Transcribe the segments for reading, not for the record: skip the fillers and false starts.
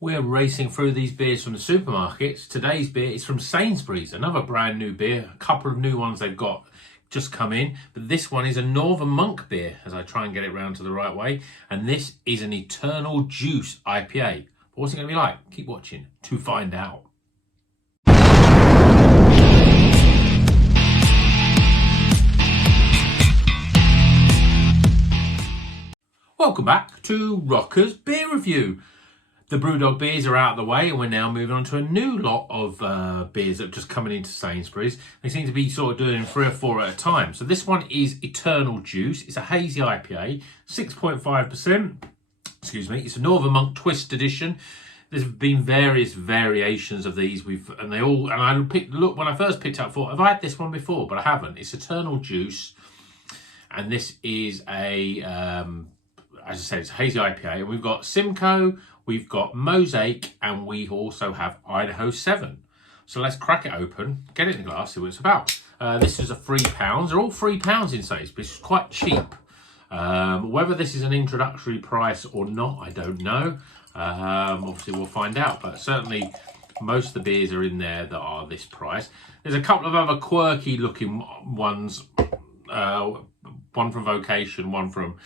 We're racing through these beers from the supermarkets. Today's beer is from Sainsbury's, another brand new beer. A couple of new ones they've got just come in, but this one is a Northern Monk beer, as I try and get it round to the right way. And this is an Eternal Juice IPA. But what's it going to be like? Keep watching to find out. Welcome back to Rocker's Beer Review. The Brewdog beers are out of the way, and we're now moving on to a new lot of beers that are just coming into Sainsbury's. They seem to be sort of doing 3 or 4 at a time. So this one is Eternal Juice. It's a hazy IPA, 6.5%. Excuse me. It's a Northern Monk Twist edition. There's been various variations of these. When I first picked up, I thought, have I had this one before? But I haven't. It's Eternal Juice, and this is a as I said, it's a hazy IPA. And we've got Simcoe, we've got Mosaic, and we also have Idaho 7. So let's crack it open, get it in the glass, see what it's about. This is a £3. They're all £3 in Sainsbury's, which is quite cheap. Whether this is an introductory price or not, I don't know. Obviously, we'll find out. But certainly, most of the beers are in there that are this price. There's a couple of other quirky looking ones. One from Vocation, one from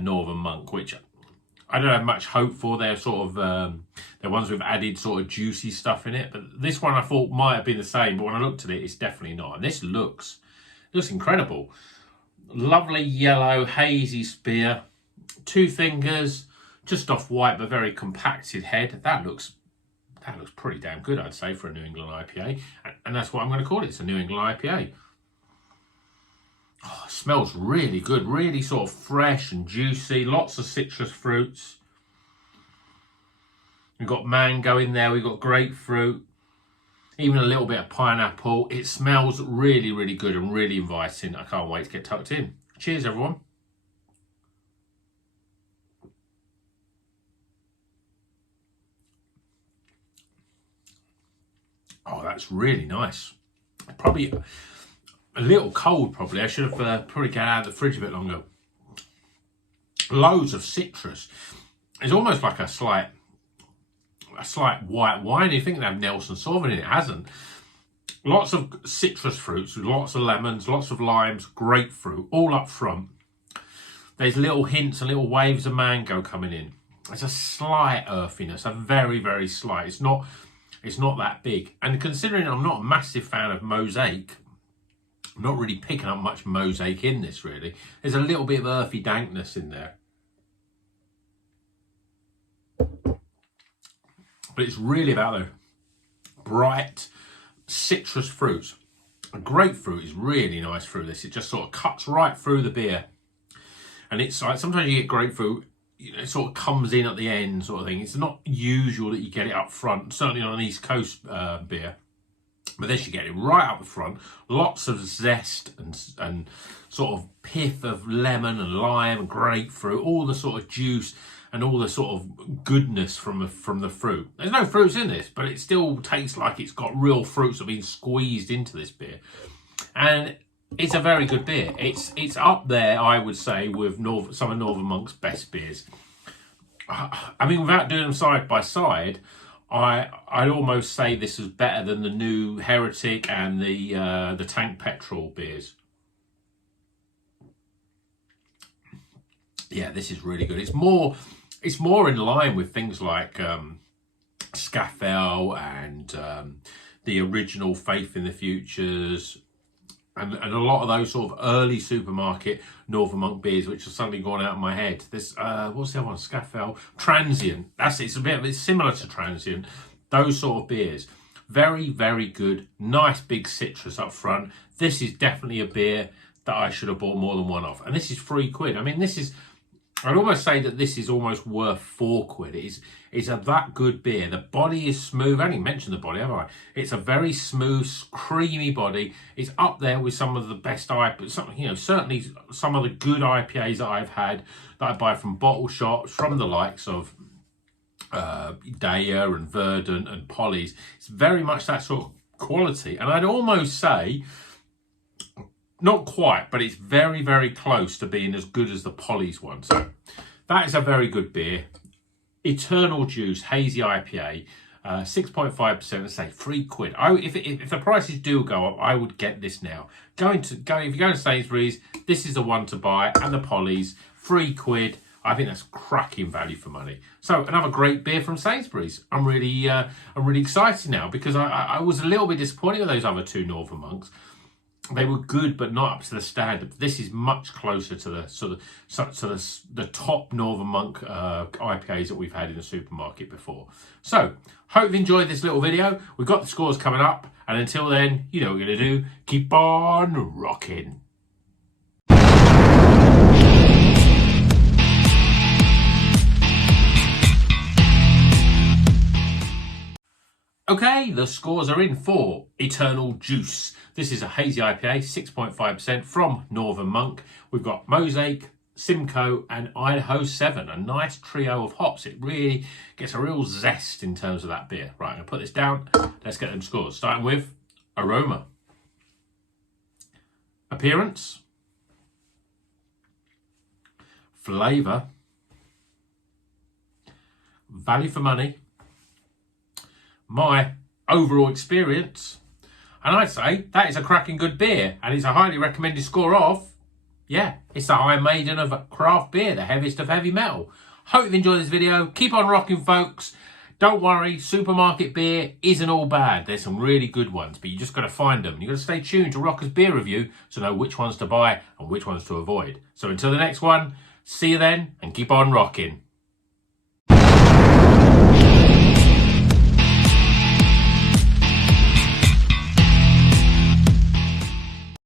Northern Monk, which I don't have much hope for. They're sort of they're ones with added sort of juicy stuff in it. But this one I thought might have been the same, but when I looked at it, it's definitely not. And this looks incredible. Lovely yellow hazy spear, 2 fingers, just off white but very compacted head. That looks pretty damn good, I'd say, for a New England IPA, and that's what I'm going to call it. It's a New England IPA. Oh, it smells really good, really sort of fresh and juicy, lots of citrus fruits. We've got mango in there, we've got grapefruit, even a little bit of pineapple. It smells really, really good and really inviting. I can't wait to get tucked in. Cheers, everyone. Oh, that's really nice. Probably a little cold, probably. I should have probably got out of the fridge a bit longer. Loads of citrus. It's almost like a slight white wine. You think they have Nelson Sauvin in it? It hasn't. Lots of citrus fruits, with lots of lemons, lots of limes, grapefruit, all up front. There's little hints and little waves of mango coming in. It's a slight earthiness, a very, very slight. It's not that big. And considering I'm not a massive fan of Mosaic, I'm not really picking up much Mosaic in this, really. There's a little bit of earthy dankness in there. But it's really about the bright citrus fruits. And grapefruit is really nice through this. It just sort of cuts right through the beer. And it's like, sometimes you get grapefruit, it sort of comes in at the end sort of thing. It's not usual that you get it up front, certainly on an East Coast beer. But this, you get it right up the front. Lots of zest and sort of pith of lemon and lime and grapefruit, all the sort of juice and all the sort of goodness from the fruit. There's no fruits in this, but it still tastes like it's got real fruits that have been squeezed into this beer. And it's a very good beer. It's up there, I would say, with some of Northern Monk's best beers. I mean, without doing them side by side, I'd almost say this is better than the new Heretic and the Tank Petrol beers. Yeah, this is really good. It's more in line with things like Scaffell and the original Faith in the Futures, and a lot of those sort of early supermarket Northern Monk beers, which have suddenly gone out of my head. This, what's the other one? Scaffell? Transient. That's it. It's similar to Transient. Those sort of beers. Very, very good. Nice big citrus up front. This is definitely a beer that I should have bought more than one of. And this is £3. I mean, I'd almost say that this is almost worth £4. It's a that good beer. The body is smooth. I haven't even mentioned the body, have I? It's a very smooth, creamy body. It's up there with some of the best IPAs. Certainly some of the good IPAs that I've had that I buy from bottle shops, from the likes of Daya and Verdant and Polly's. It's very much that sort of quality. And I'd almost say, not quite, but it's very, very close to being as good as the Polly's one. So that is a very good beer. Eternal Juice Hazy IPA, 6.5%. Let's say £3. If the prices do go up, I would get this now. If you go to Sainsbury's, this is the one to buy, and the Polly's, £3. I think that's cracking value for money. So another great beer from Sainsbury's. I'm really excited now, because I was a little bit disappointed with those other two Northern Monks. They were good, but not up to the standard. This is much closer to the top Northern Monk IPAs that we've had in the supermarket before. So, hope you enjoyed this little video. We've got the scores coming up, and until then, you know what we're going to do. Keep on rocking. Okay, the scores are in for Eternal Juice. This is a hazy IPA, 6.5% from Northern Monk. We've got Mosaic, Simcoe and Idaho 7, a nice trio of hops. It really gets a real zest in terms of that beer. Right, I'm going to put this down. Let's get them scores. Starting with aroma. Appearance. Flavour. Value for money. My overall experience, and I'd say that is a cracking good beer, and it's a highly recommended score of, yeah, it's the Iron Maiden of craft beer, the heaviest of heavy metal. Hope you've enjoyed this video. Keep on rocking, folks. Don't worry, supermarket beer isn't all bad. There's some really good ones, but you just got to find them. You've got to stay tuned to Rocker's Beer Review to know which ones to buy and which ones to avoid. So until the next one, see you then, and keep on rocking.